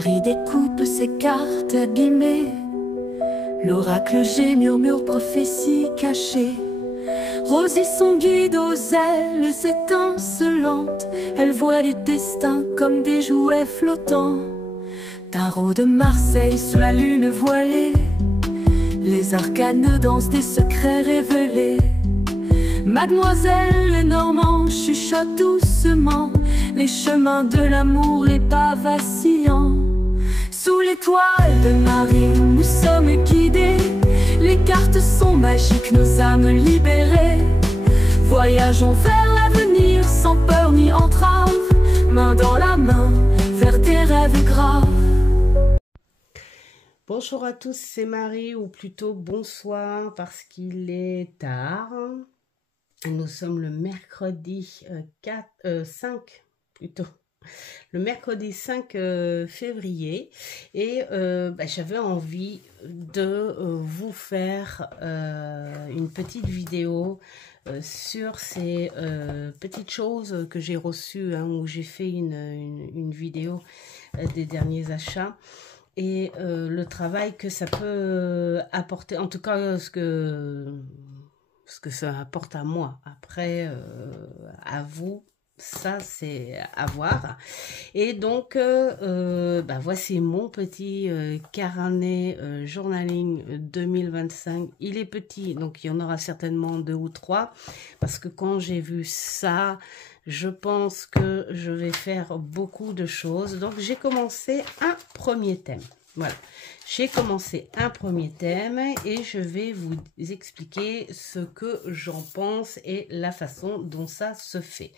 Marie découpe ses cartes abîmées. L'oracle G murmure prophétie cachée. Rosie son guide aux ailes étincelantes. Elle voit les destins comme des jouets flottants. Tarot de Marseille sous la lune voilée. Les arcanes dansent des secrets révélés. Mademoiselle Lenormand chuchote doucement les chemins de l'amour, les pas vacillants. Sous l'étoile de Marie, nous sommes guidés. Les cartes sont magiques, nos âmes libérées. Voyageons vers l'avenir sans peur ni entrave, main dans la main, vers des rêves graves. Bonjour à tous, c'est Marie, ou plutôt bonsoir parce qu'il est tard. Nous sommes le mercredi 5 plutôt. Le mercredi 5 février et j'avais envie de vous faire une petite vidéo sur ces petites choses que j'ai reçues, où j'ai fait une vidéo des derniers achats. Et le travail que ça peut apporter, en tout cas ce que ça apporte à moi. Après, à vous, ça c'est à voir. Et donc, voici mon petit carnet journaling 2025. Il est petit, donc il y en aura certainement 2 ou 3. Parce que quand j'ai vu ça, je pense que je vais faire beaucoup de choses. Donc, j'ai commencé un premier thème. Voilà, j'ai commencé un premier thème et je vais vous expliquer ce que j'en pense et la façon dont ça se fait.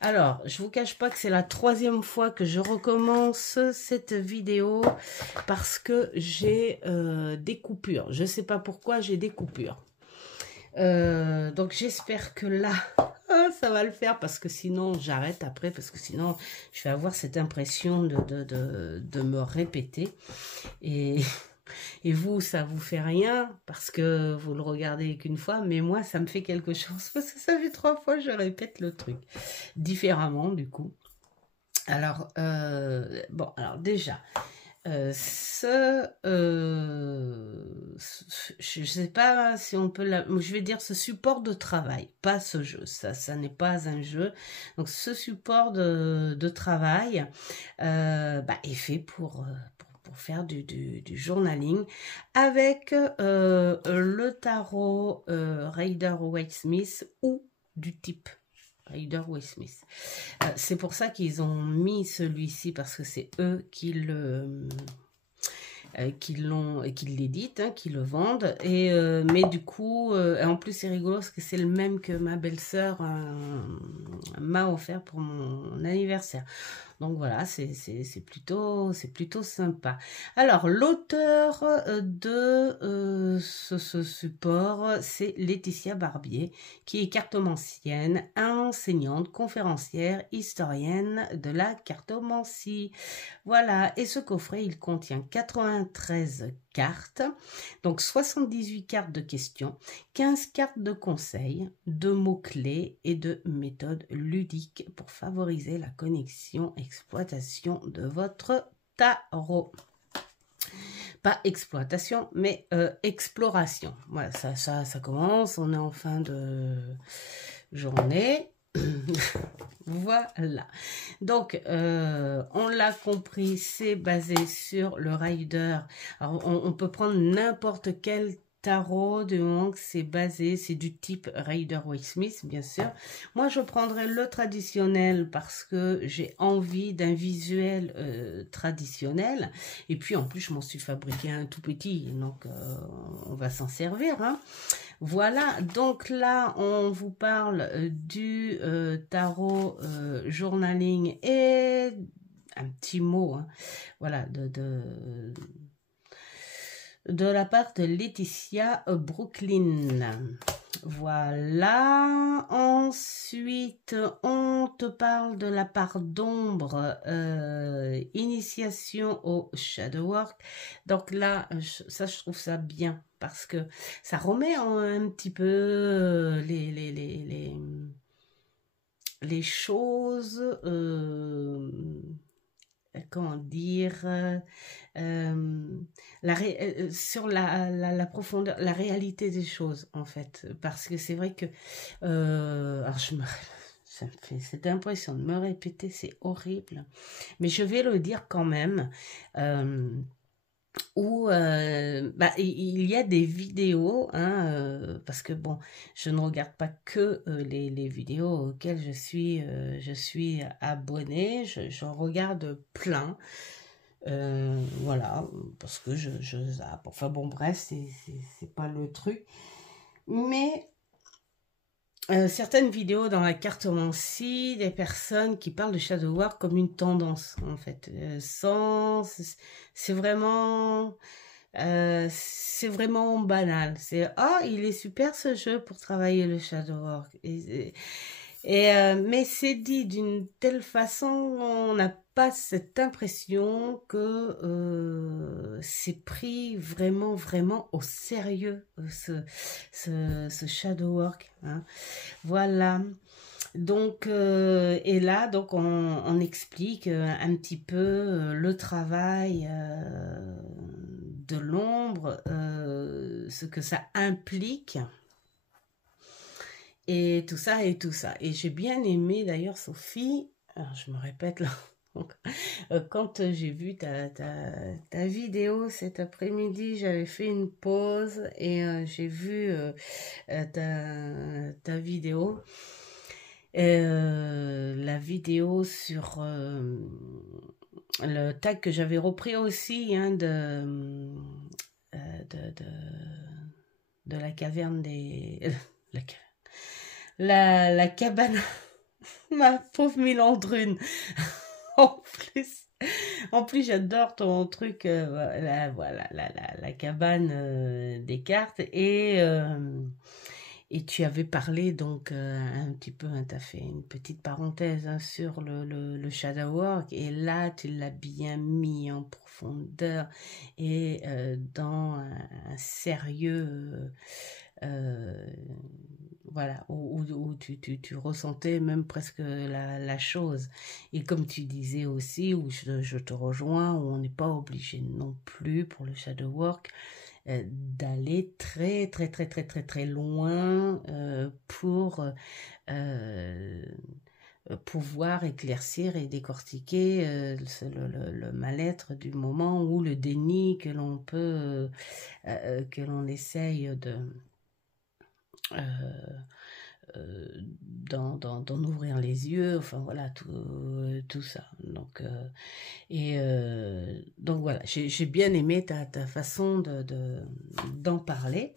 Alors, je vous cache pas que c'est la 3e fois que je recommence cette vidéo parce que j'ai des coupures. Je sais pas pourquoi j'ai des coupures. Donc j'espère que là ça va le faire, parce que sinon j'arrête après, parce que sinon je vais avoir cette impression de me répéter et vous ça vous fait rien parce que vous le regardez qu'une fois, mais moi ça me fait quelque chose parce que ça fait 3 fois que je répète le truc différemment du coup. Alors alors déjà je sais pas si on peut je vais dire ce support de travail, pas ce jeu, ça n'est pas un jeu. Donc ce support de travail est fait pour faire du journaling avec le tarot Rider-Waite-Smith ou du type Rider-Waite-Smith. C'est pour ça qu'ils ont mis celui-ci, parce que c'est eux qui l'éditent, qui le vendent. Et mais du coup, en plus c'est rigolo parce que c'est le même que ma belle-sœur m'a offert pour mon anniversaire. Donc voilà, c'est plutôt sympa. Alors, l'auteur de ce support, c'est Laetitia Barbier, qui est cartomancienne, enseignante, conférencière, historienne de la cartomancie. Voilà, et ce coffret, il contient 93 cartes, donc 78 cartes de questions, 15 cartes de conseils, de mots-clés et de méthodes ludiques pour favoriser la connexion exploitation de votre tarot. Pas exploitation, mais exploration. Voilà, ça commence, on est en fin de journée. Voilà, donc on l'a compris, c'est basé sur le Rider. Alors on peut prendre n'importe quel tarot du moment que c'est basé, c'est du type Rider-Waite-Smith, bien sûr. Moi je prendrais le traditionnel parce que j'ai envie d'un visuel traditionnel, et puis en plus je m'en suis fabriqué un tout petit, donc on va s'en servir, hein. Voilà, donc là, on vous parle du tarot journaling et un petit mot, voilà, de la part de Laetitia Brooklyn. Voilà, ensuite, on te parle de la part d'ombre, initiation au shadow work. Donc là, ça, je trouve ça bien, parce que ça remet un petit peu les choses comment dire, sur la profondeur, la réalité des choses, en fait. Parce que c'est vrai que, alors ça me fait cette impression de me répéter, c'est horrible. Mais je vais le dire quand même. Où il y a des vidéos, hein, parce que bon, je ne regarde pas que les vidéos auxquelles je suis abonnée, j'en regarde plein, voilà, parce que je zappe. Enfin bon, bref, c'est pas le truc. Mais certaines vidéos dans la cartomancie, des personnes qui parlent de shadow work comme une tendance, en fait, c'est vraiment banal. C'est ah, il est super ce jeu pour travailler le shadow work. Mais c'est dit d'une telle façon, on n'a pas cette impression que c'est pris vraiment, vraiment au sérieux, ce shadow work. Hein. Voilà. Donc, et là, donc on explique un petit peu le travail de l'ombre, ce que ça implique. Et tout ça, et tout ça. Et j'ai bien aimé d'ailleurs, Sophie, alors je me répète là, donc, quand j'ai vu ta vidéo cet après-midi, j'avais fait une pause et j'ai vu ta vidéo. La vidéo sur le tag que j'avais repris aussi hein, de la caverne des... la cabane, ma pauvre Milandrune. En plus j'adore ton truc, voilà, la cabane des cartes et tu avais parlé donc un petit peu, hein, tu as fait une petite parenthèse hein, sur le shadow work et là tu l'as bien mis en profondeur et dans un sérieux voilà, où tu ressentais même presque la chose. Et comme tu disais aussi, où je te rejoins, où on n'est pas obligé non plus pour le shadow work d'aller très très très très très très loin pour pouvoir éclaircir et décortiquer le mal-être du moment ou le déni que l'on peut que l'on essaye de d'en ouvrir les yeux, enfin voilà, tout ça. Donc, donc voilà, j'ai bien aimé ta façon d'en parler.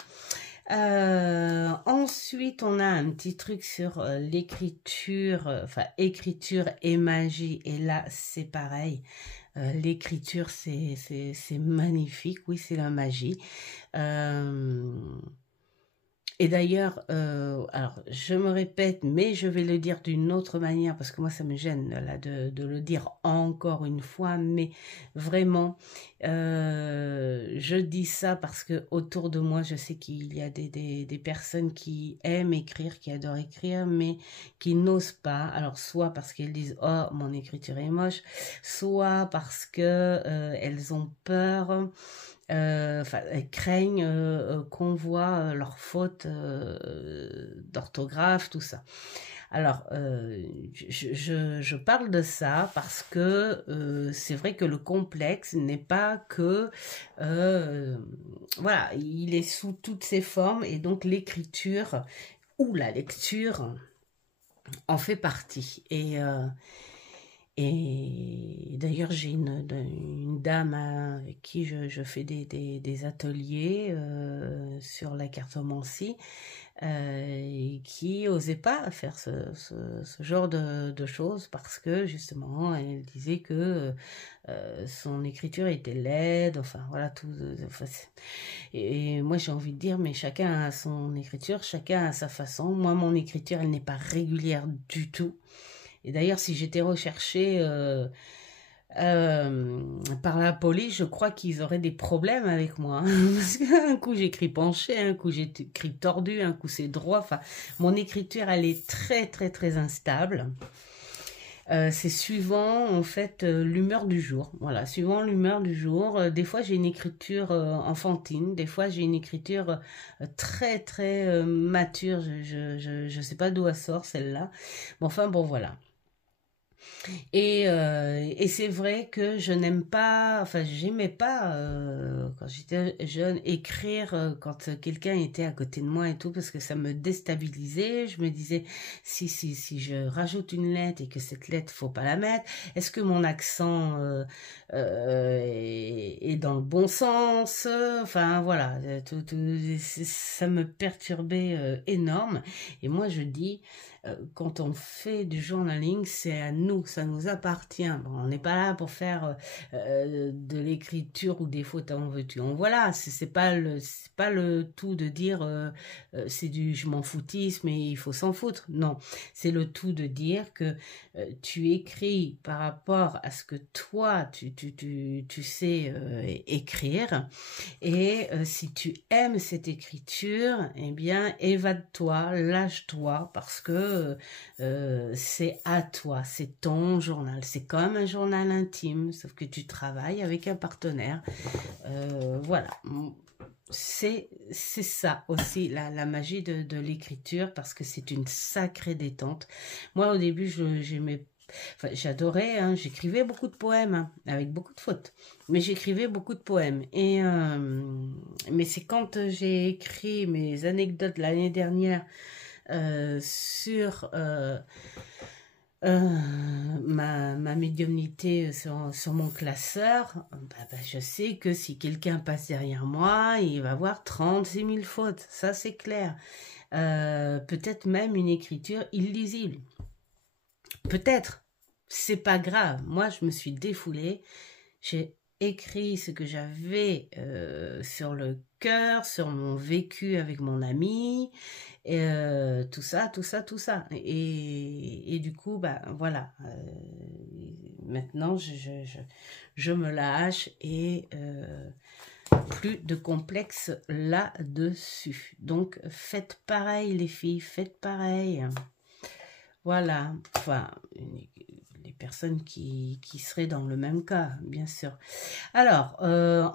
Ensuite, on a un petit truc sur l'écriture, enfin écriture et magie, et là c'est pareil. L'écriture c'est magnifique, oui c'est la magie. Et d'ailleurs, alors je me répète, mais je vais le dire d'une autre manière, parce que moi ça me gêne là de le dire encore une fois, mais vraiment, je dis ça parce que autour de moi, je sais qu'il y a des personnes qui aiment écrire, qui adorent écrire, mais qui n'osent pas. Alors soit parce qu'elles disent « Oh, mon écriture est moche », soit parce que elles ont peur. Elles craignent qu'on voit leurs fautes d'orthographe, tout ça. Alors, je parle de ça parce que c'est vrai que le complexe n'est pas que... voilà, il est sous toutes ses formes et donc l'écriture ou la lecture en fait partie. Et d'ailleurs, j'ai une dame avec qui je fais des ateliers sur la cartomancie qui n'osait pas faire ce genre de choses parce que justement, elle disait que son écriture était laide, enfin voilà, tout. Enfin, et moi, j'ai envie de dire, mais chacun a son écriture, chacun a sa façon. Moi, mon écriture, elle n'est pas régulière du tout. Et d'ailleurs, si j'étais recherchée par la police, je crois qu'ils auraient des problèmes avec moi. Hein, parce qu'un coup, j'écris penché, un coup, j'écris tordu, un coup, c'est droit. Enfin, mon écriture, elle est très, très, très instable. C'est suivant en fait l'humeur du jour. Voilà, suivant l'humeur du jour. Des fois j'ai une écriture enfantine, des fois j'ai une écriture très très mature. Je sais pas d'où elle sort celle-là. Bon, enfin bon voilà. Et c'est vrai que je n'aime pas, enfin j'aimais pas quand j'étais jeune écrire quand quelqu'un était à côté de moi et tout parce que ça me déstabilisait. Je me disais si je rajoute une lettre et que cette lettre faut pas la mettre, est-ce que mon accent est dans le bon sens? Enfin voilà, ça me perturbait énorme. Et moi je dis quand on fait du journaling, c'est à nous, ça nous appartient. Bon, on n'est pas là pour faire de l'écriture ou des fautes en veux-tu. Voilà, c'est pas le tout de dire c'est du je m'en foutisme et il faut s'en foutre. Non, c'est le tout de dire que tu écris par rapport à ce que toi tu sais écrire. Et si tu aimes cette écriture, eh bien, évade-toi, lâche-toi, parce que c'est à toi, c'est ton journal. C'est comme un journal intime, sauf que tu travailles avec un partenaire. Voilà. C'est ça aussi, la magie de l'écriture, parce que c'est une sacrée détente. Moi, au début, j'aimais. Enfin, j'adorais, hein, j'écrivais beaucoup de poèmes, hein, avec beaucoup de fautes, mais j'écrivais beaucoup de poèmes. Mais c'est quand j'ai écrit mes anecdotes l'année dernière sur ma médiumnité sur mon classeur, je sais que si quelqu'un passe derrière moi, il va voir 36 000 fautes, ça c'est clair. Peut-être même une écriture illisible. Peut-être, c'est pas grave. Moi, je me suis défoulée. J'ai écrit ce que j'avais sur le cœur, sur mon vécu avec mon ami, et, tout ça. Et du coup, voilà. Maintenant, je me lâche et plus de complexe là-dessus. Donc, faites pareil, les filles, faites pareil. Voilà, enfin, les personnes qui seraient dans le même cas, bien sûr. Alors,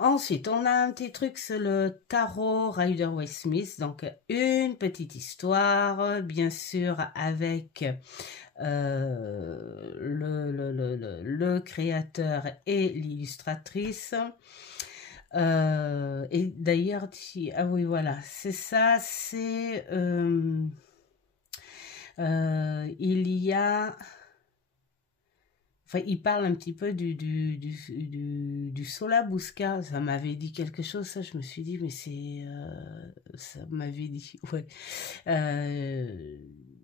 ensuite, on a un petit truc, c'est le tarot Rider-Waite-Smith. Donc, une petite histoire, bien sûr, avec le créateur et l'illustratrice. Et d'ailleurs, ah oui, voilà, c'est ça, c'est... il y a... Enfin, il parle un petit peu du Solabusca. Ça m'avait dit quelque chose, ça, je me suis dit, mais c'est... ça m'avait dit, ouais.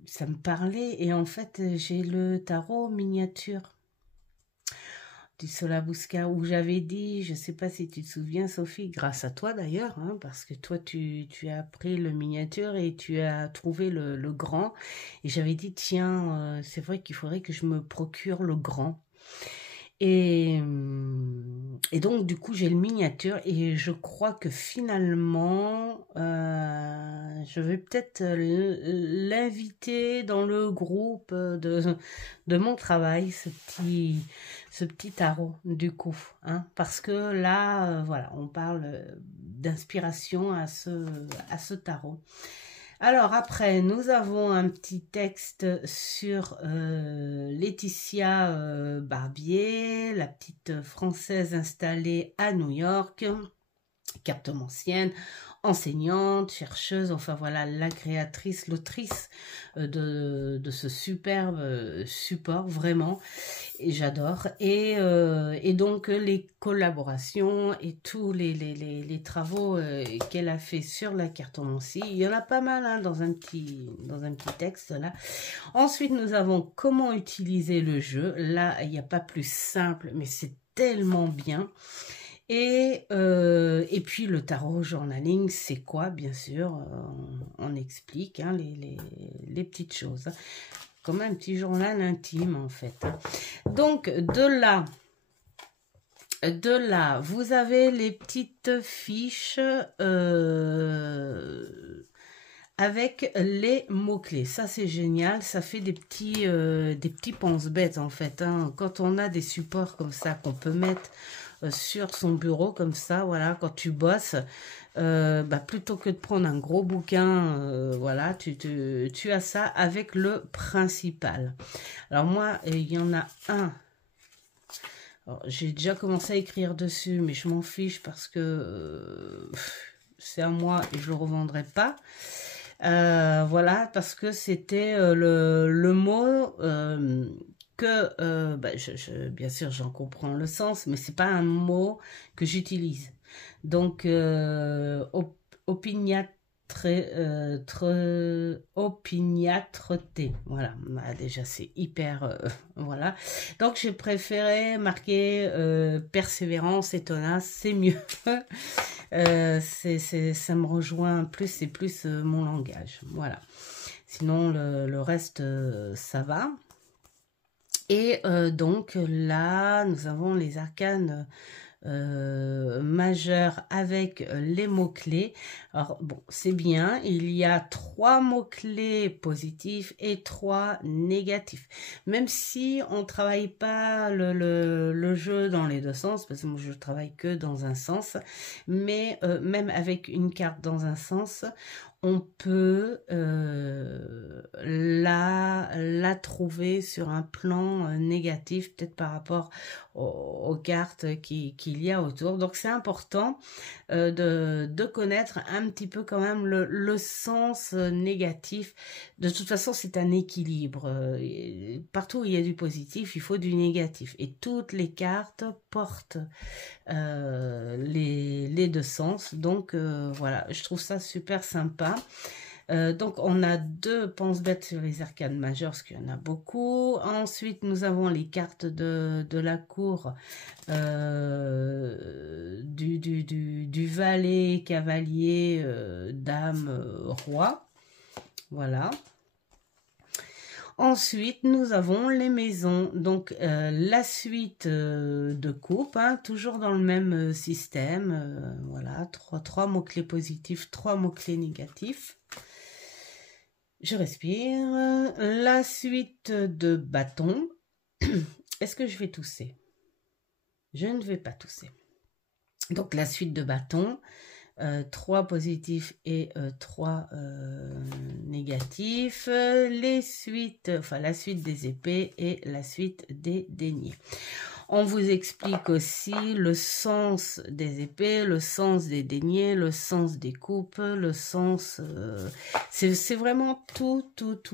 Ça me parlait, et en fait, j'ai le tarot miniature du Solabusca, où j'avais dit, je sais pas si tu te souviens Sophie, grâce à toi d'ailleurs, hein, parce que toi tu as pris le miniature et tu as trouvé le grand, et j'avais dit tiens, c'est vrai qu'il faudrait que je me procure le grand. Et donc du coup j'ai le miniature, et je crois que finalement je vais peut-être l'inviter dans le groupe de mon travail, ce petit tarot du coup, hein, parce que là voilà, on parle d'inspiration à ce tarot. Alors après, nous avons un petit texte sur Laetitia Barbier, la petite Française installée à New York, cartomancienne, enseignante, chercheuse, enfin voilà, la créatrice, l'autrice de ce superbe support, vraiment, et j'adore. Et donc les collaborations et tous les travaux qu'elle a fait sur la cartomancie, il y en a pas mal, hein, dans un petit texte là. Ensuite, nous avons comment utiliser le jeu. Là, il n'y a pas plus simple, mais c'est tellement bien. Et puis le tarot journaling, c'est quoi? Bien sûr, on explique, hein, les petites choses, comme un petit journal intime en fait. Donc de là, vous avez les petites fiches avec les mots-clés. Ça, c'est génial. Ça fait des petits pense-bêtes, en fait. Hein. Quand on a des supports comme ça qu'on peut mettre sur son bureau, comme ça, voilà, quand tu bosses, plutôt que de prendre un gros bouquin, voilà, tu as ça avec le principal. Alors moi, il y en a un. J'ai déjà commencé à écrire dessus, mais je m'en fiche parce que c'est à moi et je le revendrai pas. Voilà, parce que c'était le mot que, bien sûr, j'en comprends le sens, mais c'est pas un mot que j'utilise. Donc, opiniâtreté, voilà, déjà c'est hyper, voilà. Donc j'ai préféré marquer persévérance et tenace, c'est mieux. Ça me rejoint plus, c'est plus mon langage, voilà. Sinon le reste ça va. Et donc là nous avons les arcanes majeur avec les mots-clés. Alors bon, c'est bien, il y a 3 mots-clés positifs et 3 négatifs. Même si on travaille pas le jeu dans les deux sens, parce que moi je travaille que dans un sens, mais même avec une carte dans un sens, on peut la trouver sur un plan négatif, peut-être par rapport aux cartes qu'il y a autour. Donc c'est important de connaître un petit peu quand même le sens négatif. De toute façon, c'est un équilibre. Partout où il y a du positif, il faut du négatif. Et toutes les cartes portent les deux sens. Donc voilà, je trouve ça super sympa. Donc on a 2 pense-bêtes sur les arcanes majeures, parce qu'il y en a beaucoup. Ensuite nous avons les cartes de la cour, du valet, cavalier, dame, roi. Voilà. Ensuite, nous avons les maisons, donc la suite de coupe, hein, toujours dans le même système, voilà, 3 mots-clés positifs, 3 mots-clés négatifs. Je respire. La suite de bâton. Est-ce que je vais tousser? Je ne vais pas tousser. Donc la suite de bâton. 3 positifs et 3 négatifs, la suite des épées et la suite des deniers. On vous explique aussi le sens des épées, le sens des deniers, le sens des coupes, le sens... c'est vraiment tout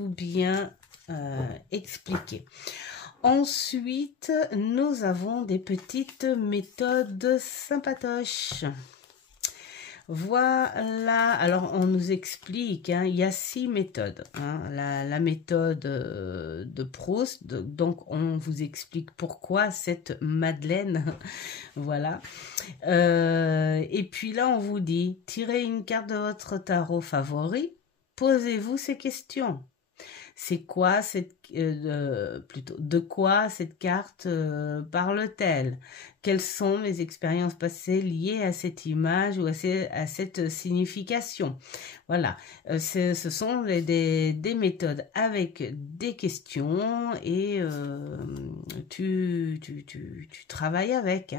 bien expliqué. Ensuite, nous avons des petites méthodes sympatoches. Voilà, alors on nous explique, hein, il y a 6 méthodes. Hein, la méthode de Proust, donc on vous explique pourquoi cette Madeleine, voilà. Et puis là on vous dit, tirez une carte de votre tarot favori, posez-vous ces questions. C'est quoi de quoi cette carte parle-t-elle? Quelles sont mes expériences passées liées à cette image ou à cette signification? Voilà, ce sont des méthodes avec des questions et tu travailles avec.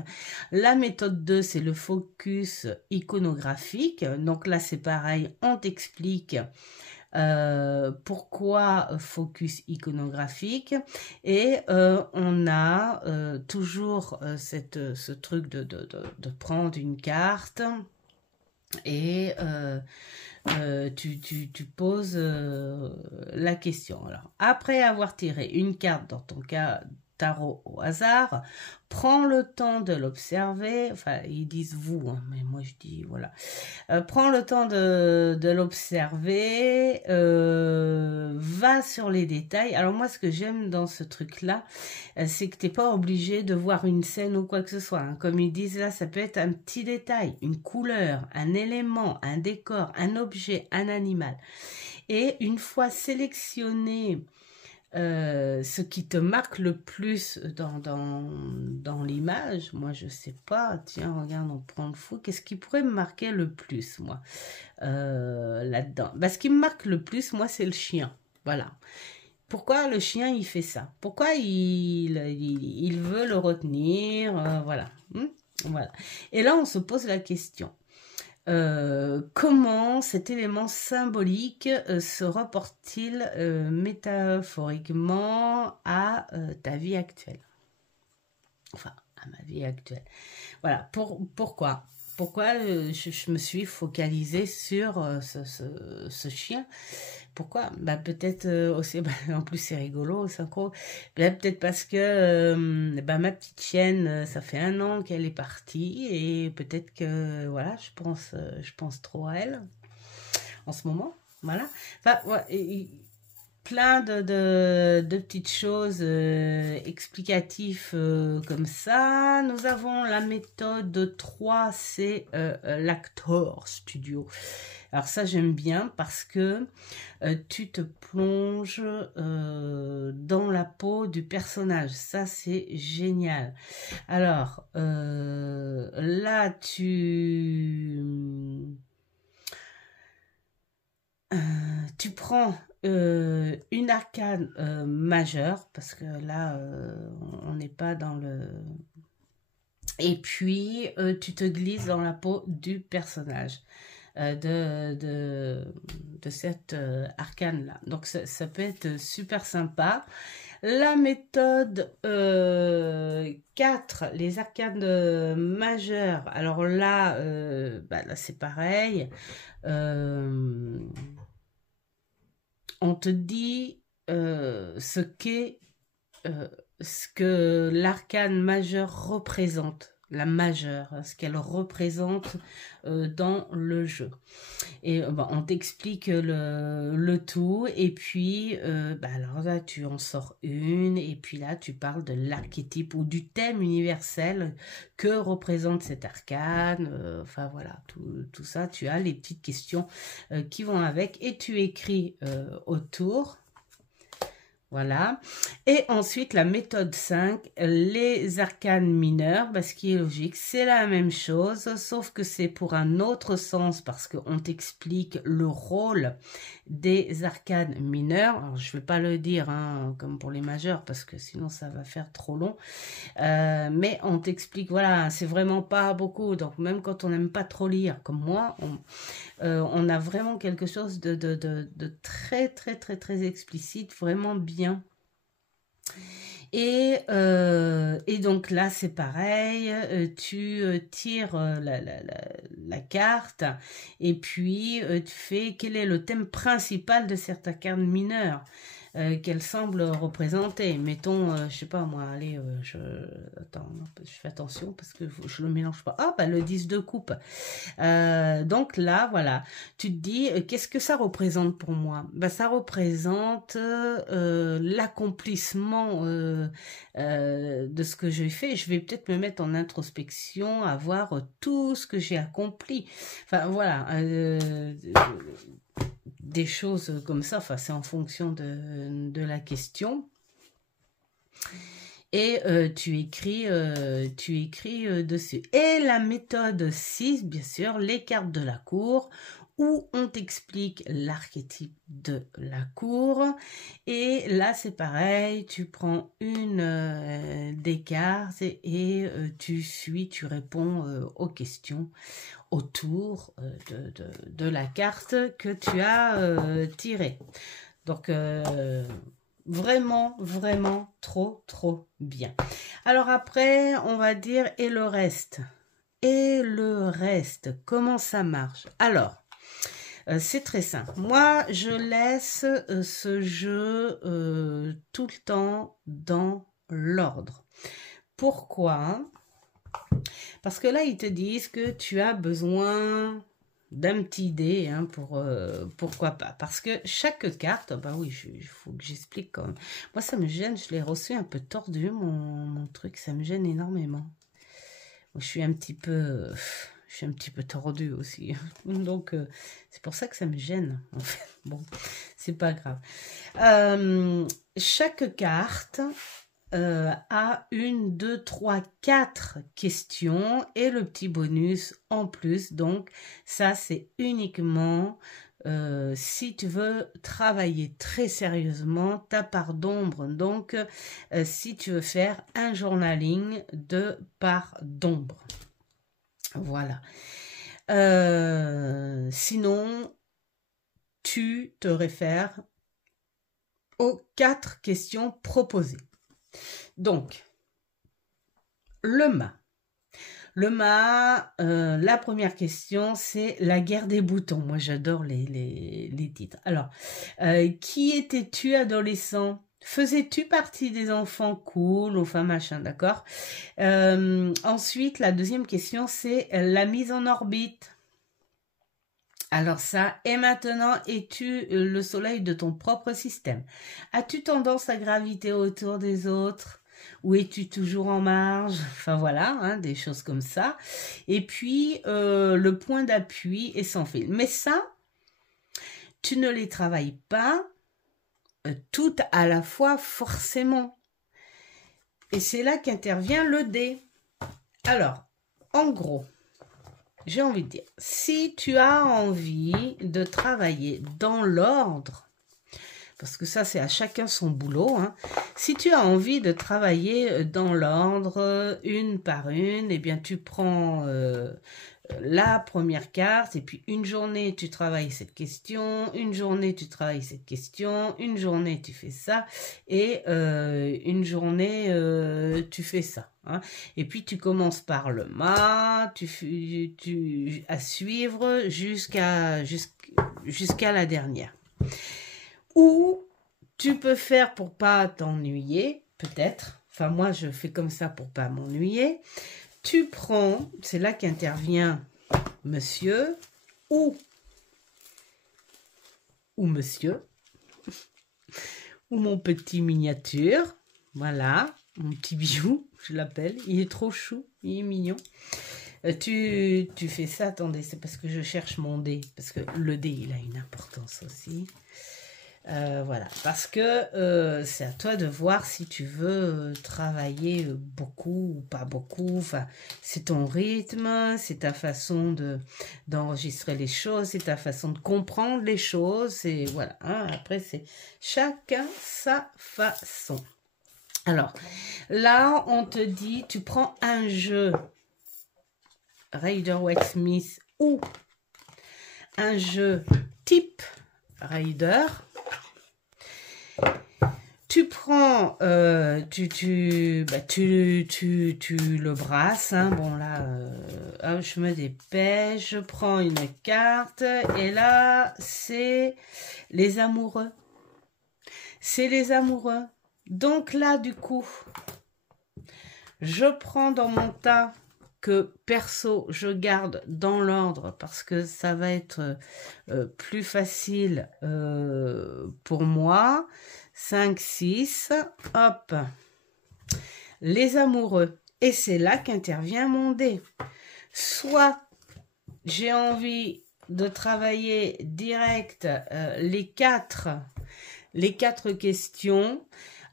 La méthode 2, c'est le focus iconographique. Donc là, c'est pareil, on t'explique pourquoi focus iconographique, et on a toujours ce truc de prendre une carte et tu poses la question. Alors, après avoir tiré une carte, dans ton cas tarot au hasard, prends le temps de l'observer, enfin ils disent vous, hein, mais moi je dis voilà, prends le temps de l'observer, va sur les détails. Alors moi ce que j'aime dans ce truc là, c'est que t'es pas obligé de voir une scène ou quoi que ce soit, hein. Comme ils disent là, ça peut être un petit détail, une couleur, un élément, un décor, un objet, un animal, et une fois sélectionné ce qui te marque le plus dans l'image, moi je sais pas, tiens regarde on prend le fou, qu'est-ce qui pourrait me marquer le plus moi là-dedans? Bah, ce qui me marque le plus moi c'est le chien, voilà. Pourquoi le chien il fait ça? Pourquoi il veut le retenir, voilà. Voilà. Et là on se pose la question. Comment cet élément symbolique se rapporte-t-il métaphoriquement à ta vie actuelle? Enfin, à ma vie actuelle. Voilà, pourquoi? Pourquoi je me suis focalisée sur ce chien? Pourquoi? Bah, peut-être aussi, bah, en plus c'est rigolo, synchro. Bah, peut-être parce que bah, ma petite chienne, ça fait 1 an qu'elle est partie et peut-être que voilà, je pense trop à elle en ce moment. Voilà. Enfin, ouais, plein de petites choses explicatives comme ça. Nous avons la méthode 3, c'est l'Actor Studio. Alors ça, j'aime bien parce que tu te plonges dans la peau du personnage. Ça, c'est génial. Alors, là, tu prends une arcane majeure, parce que là, on n'est pas dans le... Et puis, tu te glisses dans la peau du personnage de cette arcane-là. Donc, ça peut être super sympa. La méthode 4, les arcanes majeures. Alors là, bah, là c'est pareil. On te dit ce que l'arcane majeure représente, la majeure, ce qu'elle représente dans le jeu. Et bah, on t'explique le tout, et puis bah, alors là tu en sors une, et puis là tu parles de l'archétype ou du thème universel que représente cet arcane, enfin voilà, tout ça, tu as les petites questions qui vont avec, et tu écris autour. Voilà. Et ensuite, la méthode 5, les arcanes mineurs, bah, ce qui est logique, c'est la même chose, sauf que c'est pour un autre sens, parce qu'on t'explique le rôle des arcanes mineurs. Alors, je ne vais pas le dire hein, comme pour les majeurs, parce que sinon ça va faire trop long. Mais on t'explique, voilà, c'est vraiment pas beaucoup. Donc, même quand on n'aime pas trop lire, comme moi, on a vraiment quelque chose de très, très, très, très explicite, vraiment bien. Et donc là, c'est pareil, tu tires la carte et puis tu fais quel est le thème principal de cette carte mineure qu'elle semble représenter. Mettons, je sais pas moi, allez, attends, je fais attention parce que je le mélange pas. Ah, bah le 10 de coupe. Donc là, voilà, tu te dis, qu'est-ce que ça représente pour moi? Bah, ça représente l'accomplissement de ce que j'ai fait. Je vais peut-être me mettre en introspection, à voir tout ce que j'ai accompli. Enfin, voilà, des choses comme ça, enfin, c'est en fonction de la question. Et tu écris dessus. Et la méthode 6, bien sûr, les cartes de la cour, où on t'explique l'archétype de la cour. Et là, c'est pareil, tu prends une des cartes et tu réponds aux questions autour de la carte que tu as tirée. Donc, vraiment, vraiment trop, trop bien. Alors après, on va dire, et le reste? Et le reste, comment ça marche? Alors, c'est très simple. Moi, je laisse ce jeu tout le temps dans l'ordre. Pourquoi? Parce que là, ils te disent que tu as besoin d'un petit dé, hein, pourquoi pas. Parce que chaque carte, bah oui, il faut que j'explique quand même. Moi, ça me gêne, je l'ai reçu un peu tordu, mon truc, ça me gêne énormément. Moi, je suis un petit peu... Je suis un petit peu tordue aussi. Donc, c'est pour ça que ça me gêne, en fait. Bon, c'est pas grave. Chaque carte a 1, 2, 3, 4 questions et le petit bonus en plus. Donc, ça, c'est uniquement si tu veux travailler très sérieusement ta part d'ombre. Donc, si tu veux faire un journaling de part d'ombre. Voilà. Sinon, tu te réfères aux 4 questions proposées. Donc, le mât. Le mât, la première question, c'est la guerre des boutons. Moi, j'adore les titres. Alors, qui étais-tu adolescent? Faisais-tu partie des enfants cool, enfin machin, d'accord? Ensuite, la deuxième question, c'est la mise en orbite. Alors ça, et maintenant, es-tu le soleil de ton propre système? As-tu tendance à graviter autour des autres? Ou es-tu toujours en marge? Enfin voilà, hein, des choses comme ça. Et puis, le point d'appui est sans fil. Mais ça, tu ne les travailles pas toutes à la fois forcément. Et c'est là qu'intervient le dé. Alors, en gros, j'ai envie de dire, si tu as envie de travailler dans l'ordre, parce que ça c'est à chacun son boulot, hein, si tu as envie de travailler dans l'ordre, une par une, eh bien tu prends la première carte et puis une journée tu travailles cette question, une journée tu travailles cette question, une journée tu fais ça et une journée tu fais ça. Hein. Et puis tu commences par le mât, à suivre jusqu'à la dernière. Ou tu peux faire pour pas t'ennuyer, peut-être. Enfin moi je fais comme ça pour pas m'ennuyer. Tu prends, c'est là qu'intervient monsieur ou monsieur ou mon petit miniature. Voilà, mon petit bijou, je l'appelle. Il est trop chou, il est mignon. Tu fais ça, attendez, c'est parce que je cherche mon dé. Parce que le dé, il a une importance aussi. Voilà, parce que c'est à toi de voir si tu veux travailler beaucoup ou pas beaucoup. Enfin, c'est ton rythme, c'est ta façon d'enregistrer les choses, c'est ta façon de comprendre les choses. Et voilà, hein, après, c'est chacun sa façon. Alors, là, on te dit, tu prends un jeu Rider-Waite-Smith ou un jeu type Rider. Tu prends, tu le brasses, hein. Bon là, je me dépêche, je prends une carte et là, c'est les amoureux. C'est les amoureux. Donc là, du coup, je prends dans mon tas que perso, je garde dans l'ordre parce que ça va être plus facile pour moi. 5, 6, hop, les amoureux. Et c'est là qu'intervient mon dé. Soit j'ai envie de travailler direct les quatre questions.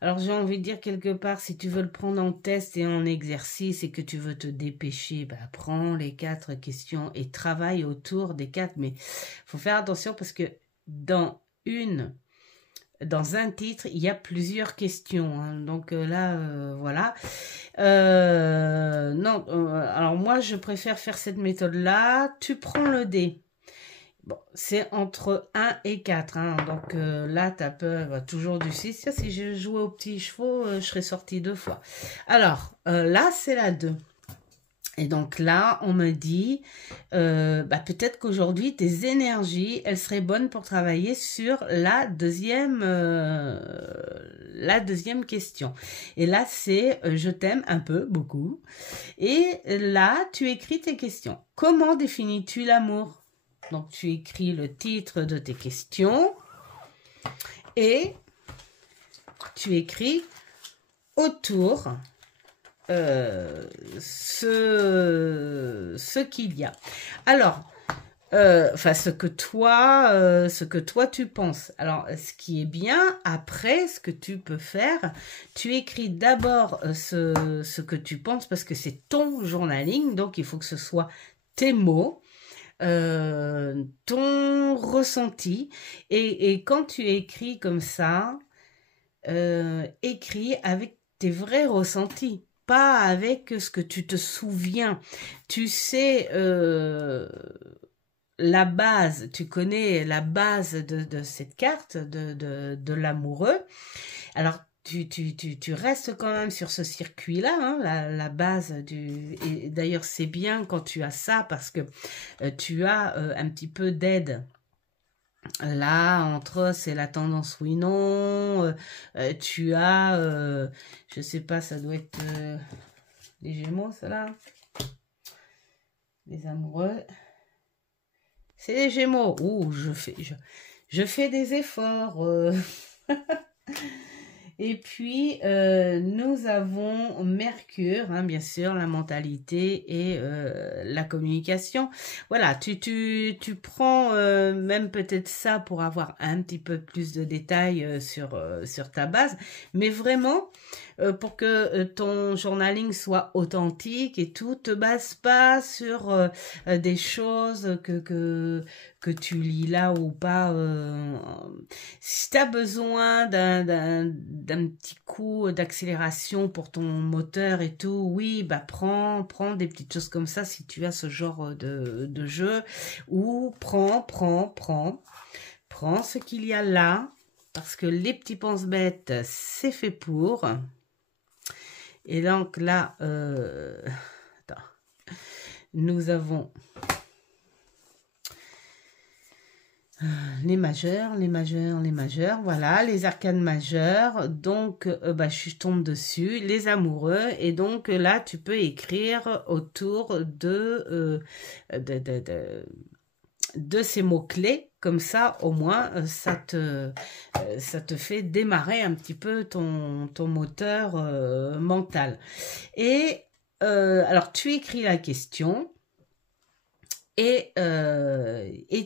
Alors j'ai envie de dire quelque part, si tu veux le prendre en test et en exercice et que tu veux te dépêcher, bah, prends les 4 questions et travaille autour des 4. Mais il faut faire attention parce que dans un titre, il y a plusieurs questions. Hein. Donc là, voilà. Non, alors moi, je préfère faire cette méthode-là. Tu prends le dé. Bon, c'est entre 1 et 4. Hein. Donc là, tu as toujours du 6. Si je jouais aux petits chevaux, je serais sortie 2 fois. Alors, là, c'est la 2. Et donc là, on me dit, peut-être qu'aujourd'hui, tes énergies, elles seraient bonnes pour travailler sur la deuxième question. Et là, c'est je t'aime un peu, beaucoup. Et là, tu écris tes questions. Comment définis-tu l'amour? Donc, tu écris le titre de tes questions et tu écris autour ce qu'il y a. Alors, enfin, ce que toi tu penses. Alors, ce qui est bien, après, ce que tu peux faire, tu écris d'abord ce que tu penses, parce que c'est ton journaling, donc il faut que ce soit tes mots, ton ressenti, et quand tu écris comme ça, écris avec tes vrais ressentis, pas avec ce que tu te souviens. Tu sais, la base, tu connais la base de cette carte, de l'amoureux. Alors, tu restes quand même sur ce circuit-là, hein, la base du... Et d'ailleurs, c'est bien quand tu as ça, parce que tu as un petit peu d'aide. Là, entre c'est la tendance oui-non, tu as, je sais pas, ça doit être les Gémeaux, ça là, les amoureux, c'est les Gémeaux. Ouh, je fais des efforts. Et puis, nous avons Mercure, hein, bien sûr, la mentalité et la communication. Voilà, tu prends même peut-être ça pour avoir un petit peu plus de détails sur ta base. Mais vraiment, pour que ton journaling soit authentique et tout, te base pas sur des choses que tu lis là ou pas. Si tu as besoin d'un petit coup d'accélération pour ton moteur et tout, oui, bah prends des petites choses comme ça si tu as ce genre de jeu, ou prends ce qu'il y a là, parce que les petits pense-bêtes, c'est fait pour. Et donc là, attends, nous avons les majeurs, voilà, les arcanes majeures. Donc, je tombe dessus, les amoureux. Et donc, là, tu peux écrire autour de ces mots-clés. Comme ça, au moins, ça te fait démarrer un petit peu ton moteur mental. Et alors, tu écris la question. Et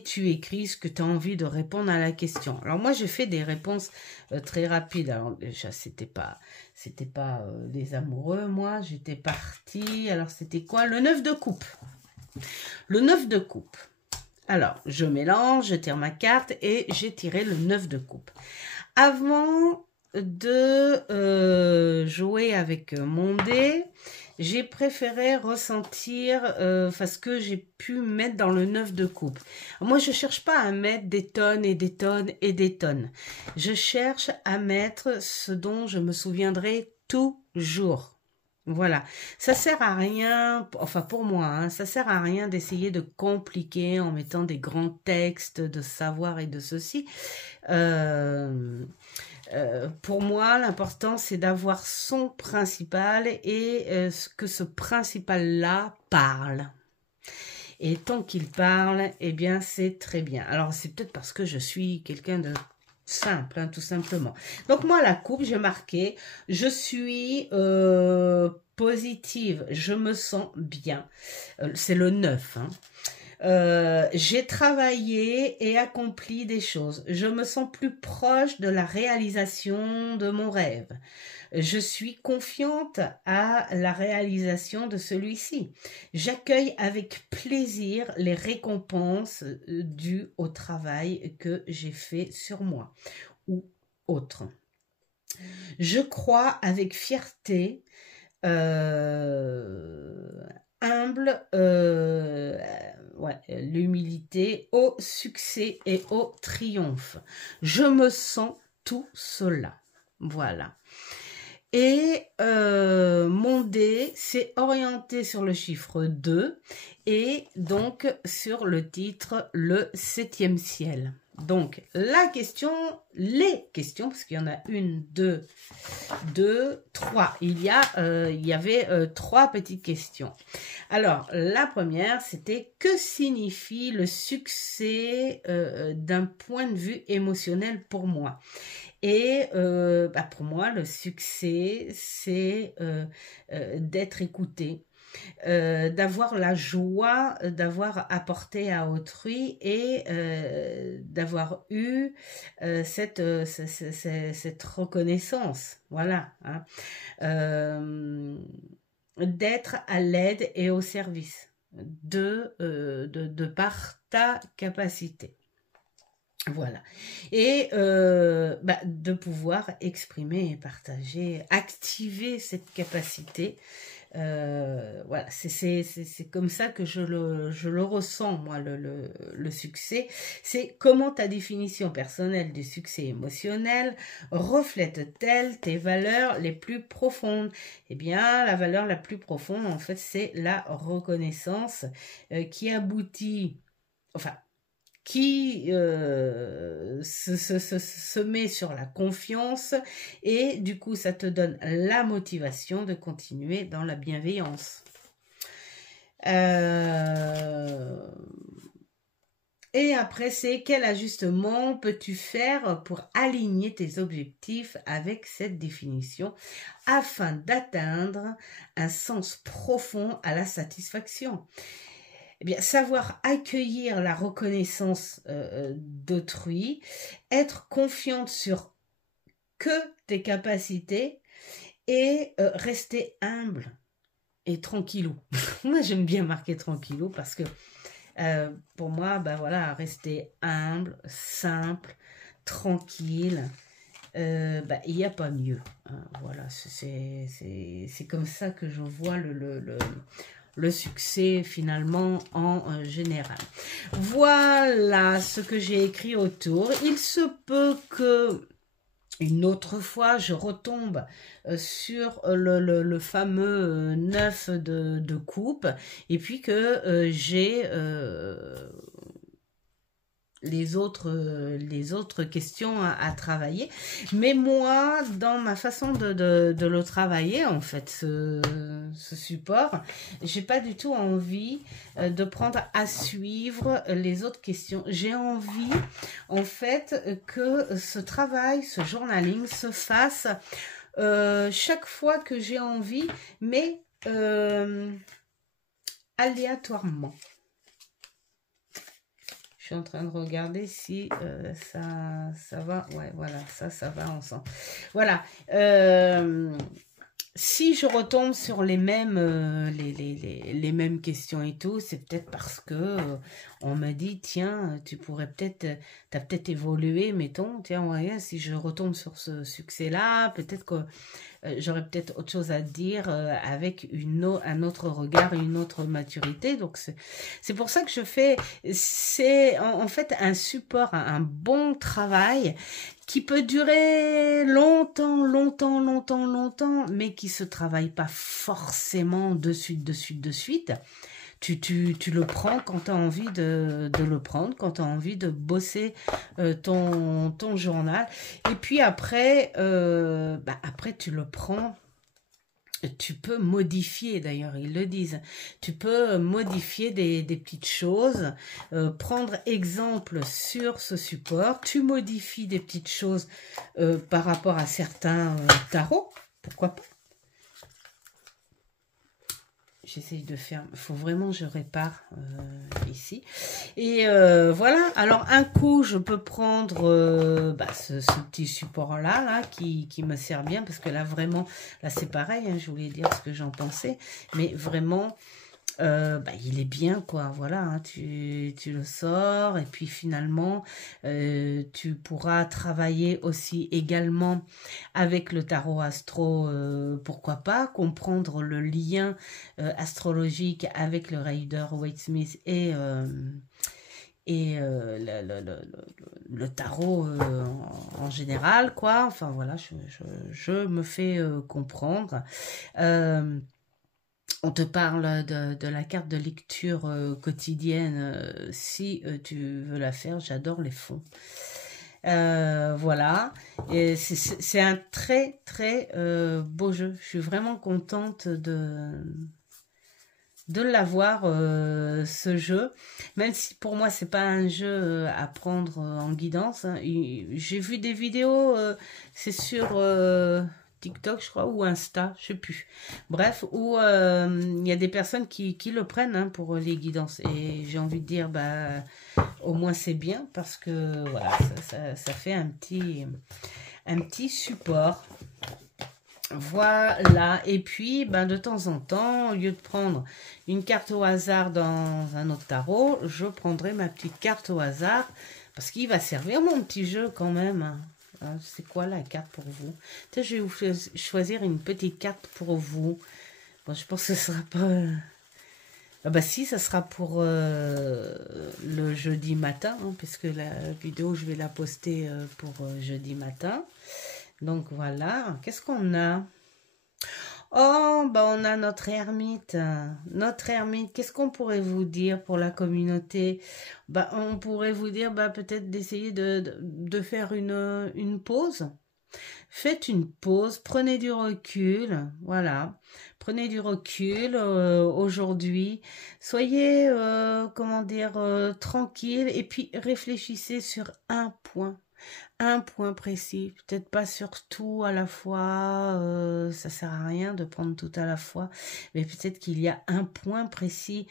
tu écris ce que tu as envie de répondre à la question. Alors moi, j'ai fait des réponses très rapides. Alors déjà, c'était pas les amoureux, moi. J'étais partie. Alors c'était quoi? Le 9 de coupe. Le 9 de coupe. Alors, je mélange, je tire ma carte et j'ai tiré le 9 de coupe. Avant de jouer avec mon dé, j'ai préféré ressentir ce que j'ai pu mettre dans le 9 de coupe. Moi, je cherche pas à mettre des tonnes et des tonnes et des tonnes. Je cherche à mettre ce dont je me souviendrai toujours. Voilà, ça sert à rien, enfin pour moi, hein, ça sert à rien d'essayer de compliquer en mettant des grands textes de savoir et de ceci. Pour moi, l'important, c'est d'avoir son principal et que ce principal-là parle. Et tant qu'il parle, eh bien, c'est très bien. Alors, c'est peut-être parce que je suis quelqu'un de simple, hein, tout simplement. Donc, moi, la coupe, j'ai marqué, je suis positive, je me sens bien. C'est le 9, hein. J'ai travaillé et accompli des choses. Je me sens plus proche de la réalisation de mon rêve. Je suis confiante à la réalisation de celui-ci. J'accueille avec plaisir les récompenses dues au travail que j'ai fait sur moi ou autre. Je crois avec fierté, humble, l'humilité au succès et au triomphe. Je me sens tout cela. Voilà. Et mon dé s'est orienté sur le chiffre 2 et donc sur le titre Le 7e ciel. Donc les questions, parce qu'il y en a 1, 2, 3. Il y avait 3 petites questions. Alors, la première, c'était que signifie le succès d'un point de vue émotionnel pour moi? Et pour moi, le succès, c'est d'être écouté, d'avoir la joie d'avoir apporté à autrui et d'avoir eu cette reconnaissance, voilà, hein. D'être à l'aide et au service de par ta capacité. Voilà. Et de pouvoir exprimer et partager, activer cette capacité. Voilà, c'est comme ça que je le ressens, moi, le succès. C'est comment ta définition personnelle du succès émotionnel reflète-t-elle tes valeurs les plus profondes? Eh bien, la valeur la plus profonde, en fait, c'est la reconnaissance qui aboutit, enfin, qui se met sur la confiance et du coup ça te donne la motivation de continuer dans la bienveillance. Et après c'est quel ajustement peux-tu faire pour aligner tes objectifs avec cette définition afin d'atteindre un sens profond à la satisfaction? Eh bien, savoir accueillir la reconnaissance d'autrui, être confiante sur que tes capacités et rester humble et tranquillou. Moi, j'aime bien marquer tranquillou parce que pour moi, voilà, rester humble, simple, tranquille, il n'y a pas mieux, hein. Voilà, c'est comme ça que je vois le succès finalement en général. Voilà ce que j'ai écrit autour. Il se peut que une autre fois je retombe sur le fameux 9 de coupe et puis que j'ai les autres questions à travailler, mais moi dans ma façon de le travailler en fait ce support, j'ai pas du tout envie de prendre à suivre les autres questions. J'ai envie en fait que ce travail, ce journaling se fasse chaque fois que j'ai envie, mais aléatoirement. Je suis en train de regarder si ça va. Ouais, voilà, ça va ensemble. Voilà. Si je retombe sur les mêmes les mêmes questions et tout, c'est peut-être parce que on me dit tiens, tu pourrais peut-être, t'as peut-être évolué, mettons, tiens, ouais, si je retombe sur ce succès-là, peut-être que j'aurais peut-être autre chose à dire avec un autre regard, une autre maturité. Donc c'est pour ça que je fais, c'est en fait un support, un bon travail qui peut durer longtemps, mais qui se travaille pas forcément de suite. Tu le prends quand tu as envie de le prendre, quand tu as envie de bosser ton journal. Et puis après, après tu le prends. Tu peux modifier, d'ailleurs, ils le disent. Tu peux modifier des petites choses, prendre exemple sur ce support. Tu modifies des petites choses par rapport à certains tarots. Pourquoi pas? J'essaye de faire, il faut vraiment que je répare ici. Et voilà, alors un coup, je peux prendre ce petit support-là qui me sert bien, parce que là, vraiment, là, c'est pareil, hein, je voulais dire ce que j'en pensais, mais vraiment, il est bien, quoi, voilà, hein, tu le sors, et puis finalement, tu pourras travailler aussi également avec le tarot astro, pourquoi pas, comprendre le lien astrologique avec le Rider-Waite-Smith et le tarot en général, quoi, enfin voilà, je me fais comprendre. On te parle de la carte de lecture quotidienne, si tu veux la faire, j'adore les fonds. Voilà, et c'est un très très beau jeu. Je suis vraiment contente de l'avoir, ce jeu. Même si pour moi, c'est pas un jeu à prendre en guidance. Hein. J'ai vu des vidéos, c'est sur TikTok, je crois, ou Insta, je sais plus. Bref, où il y a des personnes qui le prennent hein, pour les guidances. Et j'ai envie de dire, bah, au moins c'est bien parce que voilà, ça fait un petit support. Voilà, et puis ben, de temps en temps, au lieu de prendre une carte au hasard dans un autre tarot, je prendrai ma petite carte au hasard, parce qu'il va servir mon petit jeu quand même. C'est quoi la carte pour vous? Peut-être je vais vous choisir une petite carte pour vous. Bon, je pense que ce sera pas... Ah bah si, ça sera pour le jeudi matin, hein, puisque la vidéo, je vais la poster pour jeudi matin. Donc voilà, qu'est-ce qu'on a? Oh, bah on a notre ermite. Notre ermite, qu'est-ce qu'on pourrait vous dire pour la communauté? Bah on pourrait vous dire bah, peut-être d'essayer de faire une pause. Faites une pause, prenez du recul, voilà. Prenez du recul aujourd'hui. Soyez, comment dire, tranquille et puis réfléchissez sur un point précis, peut-être pas sur tout à la fois, ça sert à rien de prendre tout à la fois, mais peut-être qu'il y a un point précis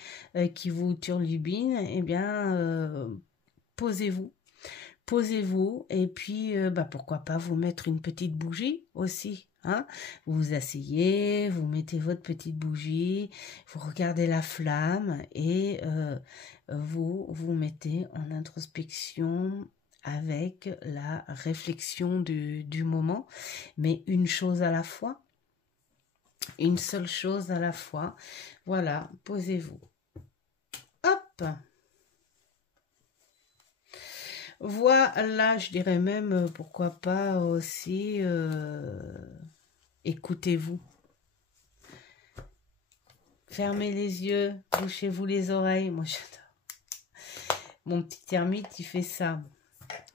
qui vous turlubine, eh bien, posez-vous, et puis, bah, pourquoi pas vous mettre une petite bougie aussi, hein? Vous vous asseyez, vous mettez votre petite bougie, vous regardez la flamme, et vous mettez en introspection, avec la réflexion du moment, mais une chose à la fois, une seule chose à la fois. Voilà, posez-vous. Hop! Voilà, je dirais même, pourquoi pas aussi, écoutez-vous. Fermez les yeux, bouchez-vous les oreilles. Moi, j'adore. Mon petit ermite, il fait ça.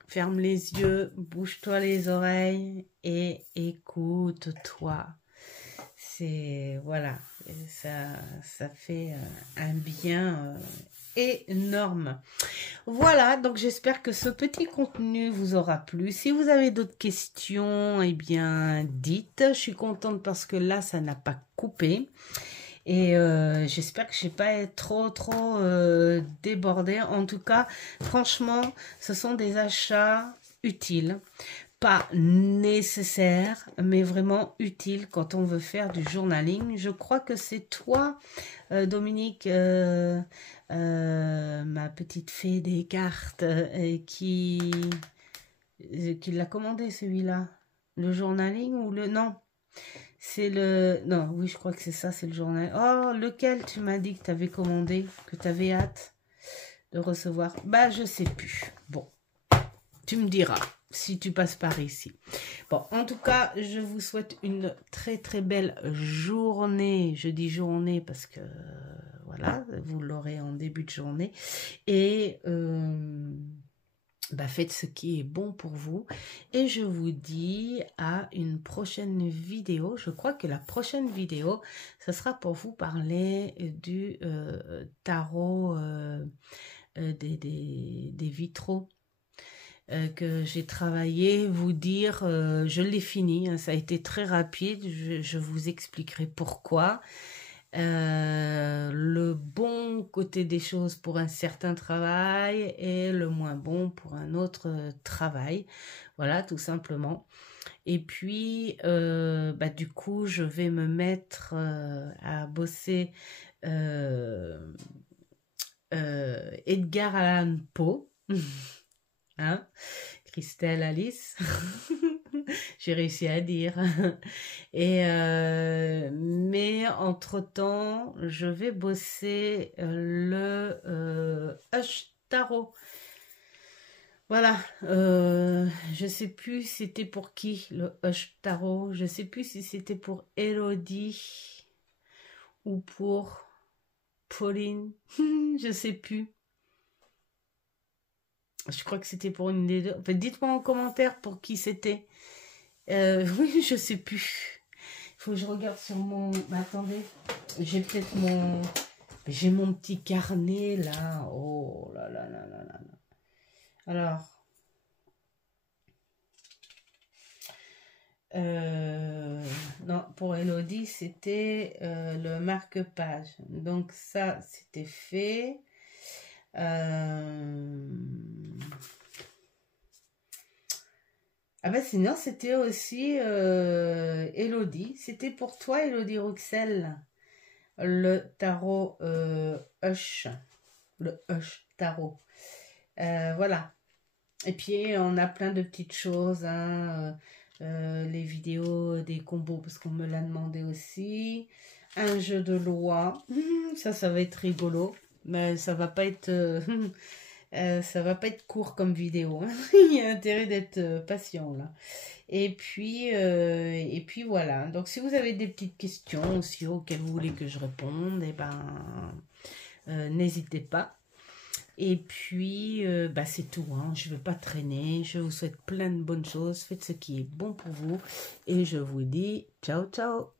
Ferme les yeux, bouge-toi les oreilles et écoute-toi. C'est, voilà, ça fait un bien énorme. Voilà, donc j'espère que ce petit contenu vous aura plu. Si vous avez d'autres questions, eh bien, dites. Je suis contente parce que là, ça n'a pas coupé. Et j'espère que je n'ai pas été trop débordée. En tout cas, franchement, ce sont des achats utiles. Pas nécessaires, mais vraiment utiles quand on veut faire du journaling. Je crois que c'est toi, Dominique, ma petite fée des cartes, qui l'a commandé celui-là. Le journaling ou le... Non. C'est le... Non, oui, je crois que c'est ça, c'est le journal. Oh, lequel tu m'as dit que tu avais commandé, que tu avais hâte de recevoir? Bah, je sais plus. Bon, tu me diras si tu passes par ici. Bon, en tout cas, je vous souhaite une très belle journée. Je dis journée parce que, voilà, vous l'aurez en début de journée. Et... bah, faites ce qui est bon pour vous, et je vous dis à une prochaine vidéo. Je crois que la prochaine vidéo, ce sera pour vous parler du tarot des vitraux que j'ai travaillé, vous dire, je l'ai fini, hein, ça a été très rapide, je vous expliquerai pourquoi. Le bon côté des choses pour un certain travail et le moins bon pour un autre travail. Voilà, tout simplement. Et puis, bah, du coup, je vais me mettre à bosser Edgar Allan Poe. Hein? Christelle Alice. J'ai réussi à dire. Et mais entre-temps, je vais bosser le Hush Tarot. Voilà. Je sais plus c'était pour qui le Hush Tarot. Je sais plus si c'était pour Elodie ou pour Pauline. Je sais plus. Je crois que c'était pour une des deux. En fait, dites-moi en commentaire pour qui c'était. Oui, je sais plus. Il faut que je regarde sur mon... Attendez, j'ai peut-être mon J'ai mon petit carnet là. Oh là là là là là. Alors, non, pour Elodie, c'était le marque-page. Donc ça, c'était fait. Ah ben sinon, c'était aussi Elodie. C'était pour toi, Elodie Ruxel, le tarot Hush. Le Hush tarot. Voilà. Et puis, on a plein de petites choses, hein, les vidéos des combos, parce qu'on me l'a demandé aussi. Un jeu de loi, ça va être rigolo, mais ça va pas être, ça va pas être court comme vidéo. Hein. Il y a intérêt d'être patient, là. Et puis voilà. Donc, si vous avez des petites questions aussi auxquelles vous voulez que je réponde, eh ben, n'hésitez pas. Et puis, bah c'est tout, hein. Je ne veux pas traîner. Je vous souhaite plein de bonnes choses. Faites ce qui est bon pour vous. Et je vous dis ciao, ciao.